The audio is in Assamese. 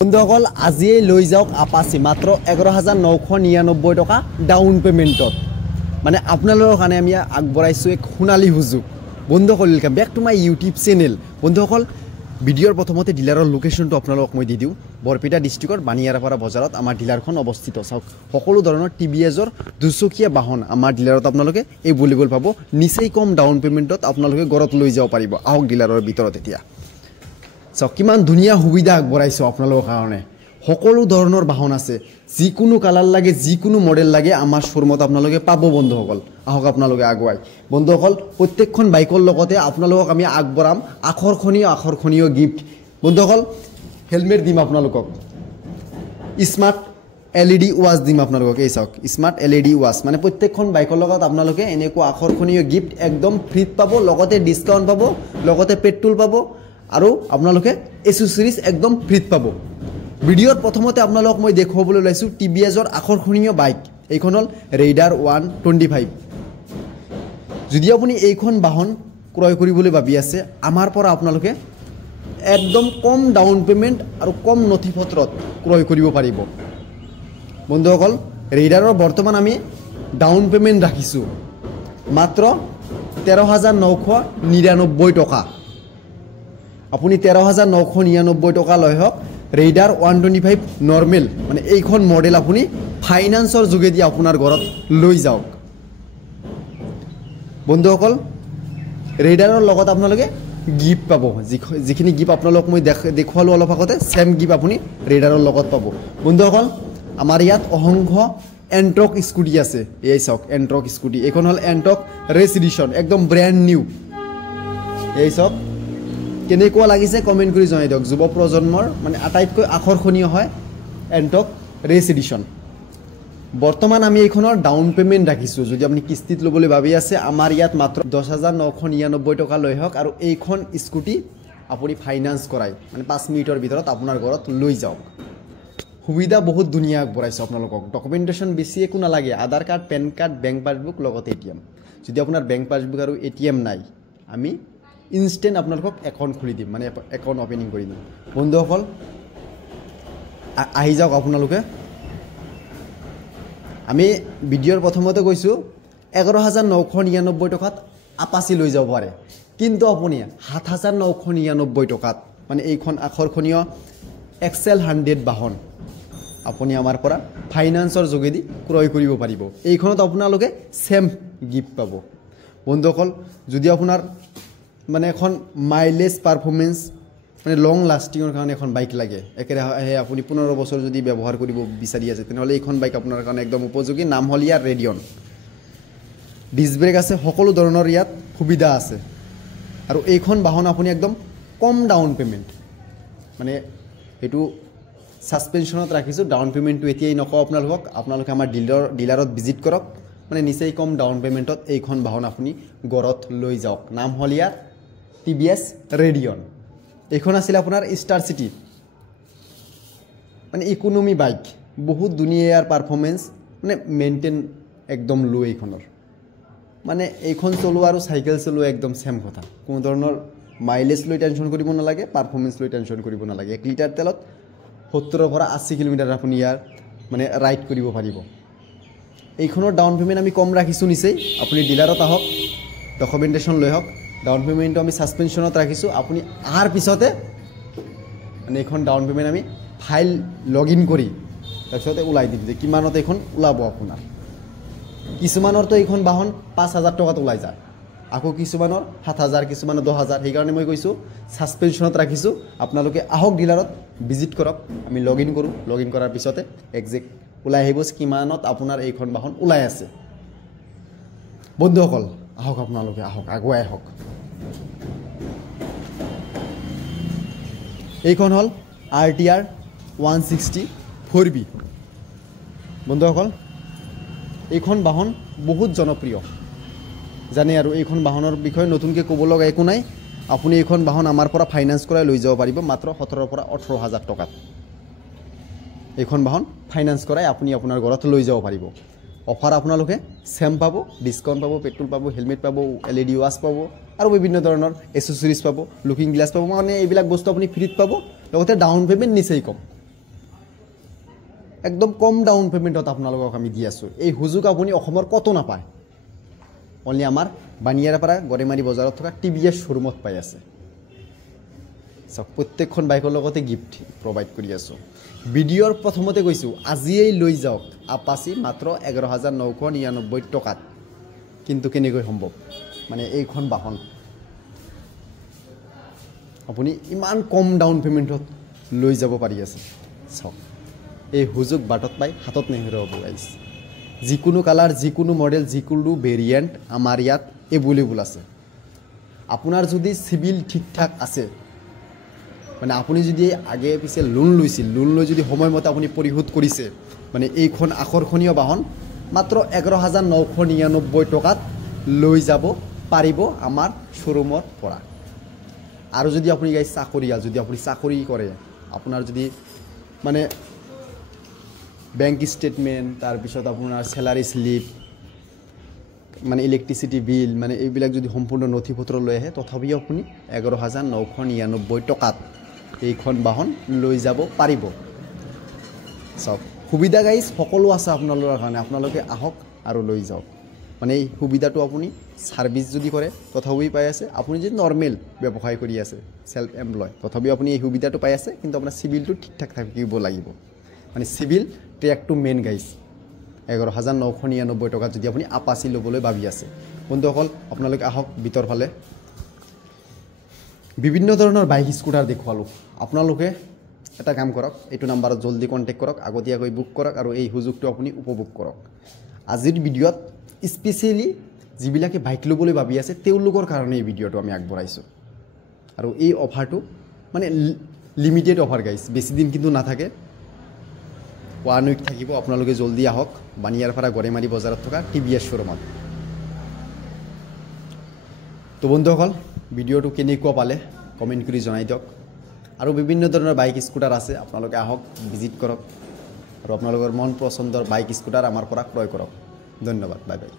বন্ধুসকল আজিয়ে লৈ যাওক আপাচি মাত্ৰ 11,999 টকা ডাউন পেমেন্টত মানে আপোনালোকৰ কাৰণে আমি আগবঢ়াইছো এক সোণালী সুযোগ বন্ধুসকল welcome back to my YouTube channel বন্ধুসকল ভিডিঅ'ৰ প্ৰথমতে ডিলাৰৰ লোকেশনটো আপোনালোকক মই দি দিওঁ বৰপেটা ডিস্ট্ৰিক্টৰ বানিয়াৰপাৰা বজাৰত আমাৰ ডিলাৰখন অৱস্থিত চাওক সকলো ধৰণৰ টিভিএছৰ দুচকীয়া বাহন আমাৰ ডিলাৰত আপোনালোকে এভেইলেবল পাব নিচেই কম ডাউন পেমেন্টত আপোনালোকে ঘৰত লৈ যাব পাৰিব আহক ডিলাৰৰ ভিতৰত এতিয়া So, কিমান ধুনিয়া সুবিধা আগবঢ়াইছো আপোনালোকৰ কাৰণে সকলো ধৰণৰ বাহন আছে যিকোনো কালাৰ লাগে যিকোনো মডেল লাগে আমাৰ শোৰুমত আপোনালোকে পাব বন্ধুসকল আহক আপোনালোকে আগুৱাই বন্ধুসকল প্ৰত্যেকখন বাইকৰ লগতে আপোনালোকক আমি আগবঢ়াম আকৰ্ষণীয় গিফট বন্ধুসকল হেলমেট দিম আপোনালোকক স্মাৰ্ট এলইডি ওয়াচ দিম আপোনালোকক এই চাওক স্মাৰ্ট এলইডি ওয়াচ মানে প্ৰত্যেকখন বাইকৰ লগত আপোনালোকে এনেকুৱা আকৰ্ষণীয় গিফট একদম ফ্ৰীত পাব লগতে ডিসকাউন্ট পাব লগতে পেট্ৰল পাব আৰু আপোনালোকে এসেসৰিজ একদম ফ্ৰীত পাব ভিডিঅ'ৰ প্ৰথমতে আপোনালোকক মই দেখুৱাবলৈ লৈছো টিভিএছৰ আকৰ্ষণীয় বাইক এইখন হল ৰেইডাৰ 125 যদি আপুনি এইখন বাহন ক্ৰয় কৰিবলৈ ভাবি আছে আমাৰ পৰা আপোনালোকে একদম কম ডাউন পেমেন্ট আৰু কম নথিপত্ৰত ক্ৰয় কৰিব পাৰিব বন্ধুসকল ৰেইডাৰৰ বৰ্তমান আমি ডাউন পেমেন্ট ৰাখিছো মাত্ৰ 13,999 টকা আপুনি 13,999 টকা লৈ হক ৰেইডাৰ 125 নৰমাল মানে এইখন মডেল আপুনি ফাইনান্সৰ যোগেদি আপোনাৰ ঘৰত লৈ যাওক বন্ধুসকল ৰেইডাৰৰ লগত আপোনালোকে গিফট পাব যিখিনি গিফট আপোনালোক মই দেখুৱালো অলপ আগতে সেম গিফট আপুনি ৰেইডাৰৰ লগত পাব বন্ধুসকল আমাৰ ইয়াত অহংখ্য এন্ট্ৰক স্কুটি আছে এই চাওক এন্ট্ৰক স্কুটি এইখন হল এন্ট্ৰক ৰেস এডিশন একদম ব্ৰ্যান্ড নিউ এই চাওক কেনেকুৱা লাগিছে কমেন্ট কৰি জনাই দিয়ক যুৱ প্ৰজন্মৰ মানে আটাইতকৈ আকৰ্ষণীয় হয় এন্টক ৰেস এডিশন বৰ্তমান আমি এইখনৰ ডাউন পেমেন্ট ৰাখিছো যদি আপুনি কিস্তিত লবলৈ ভাবি আছে আমাৰ ইয়াত মাত্ৰ 10,999 টকা লৈ হক আৰু এইখন স্কুটি আপুনি ফাইনান্স কৰাই মানে 5 মিনিটৰ ভিতৰত আপোনাৰ ঘৰত লৈ যাওক সুবিধা বহুত দুনিয়া আগবঢ়াইছো আপোনালোকক ডকুমেন্টেশন বেছি একো নালাগে Aadhaar card PAN card bank passbook লগতে এটিএম যদি আপোনাৰ বেংক পাছবুক আৰু এটিএম নাই আমি ইনস্ট্যান্ট আপোনালোকক একাউন্ট খুলি দিম মানে একাউন্ট ওপেনিং কৰি দিম বন্ধুসকল আহি যাওক আপোনালোকে আমি ভিডিঅ'ৰ প্ৰথমতে কৈছো 11,999 টকাত আপাচি লৈ যাব পাৰে কিন্তু আপুনি 7,999 টকাত মানে এইখন আকৰ্ষণীয় এক্সেল 100 বাহন আপুনি আমাৰ পৰা ফাইনান্সৰ যোগেদি ক্ৰয় কৰিব পাৰিব এইখনত আপোনালোকে সেম গিফট পাব বন্ধুসকল যদি আপোনাৰ মানে এখন মাইলেজ পাৰফৰমেন্স মানে লং লাস্টিংৰ কাৰণে এখন বাইক লাগে একেৰে আপুনি 15 বছৰ যদি ব্যৱহাৰ কৰিব বিচাৰি আছে তেনহলে এইখন বাইক আপোনাৰ কাৰণে একদম উপযোগী নাম হল ইয়াৰ ৰেডিয়ন ডিস্ক ব্ৰেক আছে সকলো ধৰণৰ ইয়াত সুবিধা আছে আৰু এইখন বাহন আপুনি একদম কম ডাউন পেমেন্ট মানে এটো সাসপেনশনত ৰাখিছো ডাউন পেমেন্টটো এতিয়াই নকও আপোনালোকে আমাৰ ডিলাৰত ভিজিট কৰক মানে নিচেই কম ডাউন পেমেন্টত এইখন বাহন আপুনি ঘৰত লৈ যাওক নাম হল ইয়াৰ টিভিএস ৰেডিয়ন এইখন আছিল আপোনাৰ ষ্টাৰ সিটি মানে ইকোনমি বাইক বহুত দুনিয়াৰ পাৰফৰমেন্স মানে মেইনটেইন একদম লো এইখনৰ মানে এইখন চলোৱা আৰু সাইকেল চলোৱা একদম সেম কথা কোনো ধৰণৰ মাইলেজ লৈ টেনশন কৰিব নালাগে পাৰফৰমেন্স লৈ টেনশন কৰিব নালাগে 1 লিটাৰ তেলত 70 পৰা 80 কিলোমিটাৰ আপুনি ইয়াৰ মানে ৰাইড কৰিব পাৰিব এইখনৰ ডাউন পেমেন্ট আমি কম ৰাখিছো নিচেই আপুনি ডিলাৰত আহক ডকুমেন্টেশন লৈ হক ডাউন পেমেন্টটো আমি সাসপেনশনত ৰাখিছো আপুনি আহাৰ পিছতে মানে এইখন ডাউন পেমেন্ট আমি ফাইল লগইন কৰি তাৰপিছতে উলাই দিম যে কিমানত এইখন উলাব আপোনাৰ কিছুমানৰ তো এইখন বাহন 5,000 টকাত উলাই যায় আকৌ কিছুমানৰ 7,000 কিছুমানৰ 10,000 সেই কাৰণে মই কৈছো সাসপেনশনত ৰাখিছো আপোনালোকে আহক ডিলাৰত ভিজিট কৰক আমি লগইন কৰো লগইন কৰাৰ পিছতে এক্সাক্ট উলাই আহিব কিমানত আপোনাৰ এইখন বাহন উলাই আছে বন্ধুসকল আহক আপোনালোকে আহক আগুৱাই আহক এইখন হল RTR 160 4B বন্ধুসকল এইখন বাহন বহুত জনপ্ৰিয় জানে আৰু এইখন বাহনৰ বিষয়ে নতুনকৈ ক'ব লগা একো নাই আপুনি এইখন বাহন আমাৰ পৰা ফাইনান্স কৰাই লৈ যাব পাৰিব মাত্ৰ 17 পৰা 18,000 টকাত এইখন বাহন ফাইনান্স কৰাই আপুনি আপোনাৰ ঘৰত লৈ যাব পাৰিব অফাৰ আপোনালোকে সেম পাব ডিসকাউন্ট পাব পেট্ৰল পাব হেলমেট পাব এলইডি ওয়াচ পাব আৰু বিভিন্ন ধৰণৰ এসেসৰিজ পাব লুকিং গ্লাস পাব মানে এইবিলাক বস্তু আপুনি ফ্ৰীত পাব লগতে ডাউন পেমেন্ট নিচেই কম একদম কম ডাউন পেমেণ্টত আপোনালোকক আমি দি আছোঁ। এই সুযোগ আপুনি অসমৰ ক'তো নাপায়, অনলি আমাৰ বানিয়াৰপাৰা গড়েমাৰী বজাৰত থকা TVS শ্ব'ৰুমত পাই আছে। চাওক প্ৰত্যেকখন বাইকৰ লগতে গিফ্ট প্ৰভাইড কৰি আছোঁ। ভিডিঅ'ৰ প্ৰথমতে কৈছোঁ আজিয়েই লৈ যাওক আপাচি মাত্ৰ 11,999 টকাত। কিন্তু কেনেকৈ সম্ভৱ, মানে এইখন বাহন আপুনি ইমান কম ডাউন পেমেণ্টত লৈ যাব পাৰি আছে। চাওক এই সুযোগ বাটত পাই হাতত নেহেৰুৱাব গাইজ। যিকোনো কালাৰ, যিকোনো মডেল, যিকোনো ভেৰিয়েণ্ট আমাৰ ইয়াত এভেইলেবল আছে। আপোনাৰ যদি চিভিল ঠিক ঠাক আছে, মানে আপুনি যদি আগে পিছে লোন লৈছিল, লোন লৈ যদি সময়মতে আপুনি পৰিশোধ কৰিছে, মানে এইখন আকৰ্ষণীয় বাহন মাত্ৰ 11,999 টকাত লৈ যাব পাৰিব আমাৰ শ্ব'ৰুমৰ পৰা। আৰু যদি আপুনি গাইজ চাকৰিয়াল, যদি আপুনি চাকৰি কৰে, আপোনাৰ যদি মানে বেংক ষ্টেটমেণ্ট, তাৰপিছত আপোনাৰ চেলাৰী শ্লিপ, মানে ইলেক্ট্ৰিচিটি বিল, মানে এইবিলাক যদি সম্পূৰ্ণ নথি পত্ৰ লৈ আহে, তথাপিও আপুনি 11,999 টকাত এইখন বাহন লৈ যাব পাৰিব। চাওক সুবিধা গাইজ সকলো আছে আপোনালোকৰ কাৰণে, আপোনালোকে আহক আৰু লৈ যাওক। মানে এই সুবিধাটো আপুনি ছাৰ্ভিচ যদি কৰে তথাপিও পাই আছে, আপুনি যদি নৰ্মেল ব্যৱসায় কৰি আছে, চেল্ফ এমপ্লয়, তথাপিও আপুনি এই সুবিধাটো পাই আছে। কিন্তু আপোনাৰ চিভিলটো ঠিক ঠাক থাকিব লাগিব, মানে চিভিল ট্ৰেকটো মেইন গাইজ। 11,999 টকাত যদি আপুনি আপাচি ল'বলৈ ভাবি আছে, বন্ধুসকল আপোনালোকে আহক ভিতৰ ফালে। বিভিন্ন ধৰণৰ বাইক স্কুটাৰ দেখুৱালোঁ। আপোনালোকে এটা কাম কৰক, এইটো নাম্বাৰত জলদি কণ্টেক্ট কৰক, আগতীয়াকৈ বুক কৰক আৰু এই সুযোগটো আপুনি উপভোগ কৰক। আজিৰ ভিডিঅ'ত স্পেচিয়েলি যিবিলাকে বাইক ল'বলৈ ভাবি আছে তেওঁলোকৰ কাৰণে এই ভিডিঅ'টো আমি আগবঢ়াইছোঁ। আৰু এই অফাৰটো মানে লিমিটেড অফাৰ গাইজ, বেছি দিন কিন্তু নাথাকে, 1 উইক থাকিব। আপোনালোকে জলদি আহক বানিয়াৰপাৰা গড়েমাৰী বজাৰত থকা TVS শ্ব'ৰুমত। তো বন্ধুসকল ভিডিঅ'টো কেনেকুৱা পালে কমেণ্ট কৰি জনাই দিয়ক। আৰু বিভিন্ন ধৰণৰ বাইক স্কুটাৰ আছে, আপোনালোকে আহক, ভিজিট কৰক আৰু আপোনালোকৰ মন পচন্দৰ বাইক স্কুটাৰ আমাৰ পৰা ক্ৰয় কৰক। ধন্যবাদ, বাই বাই।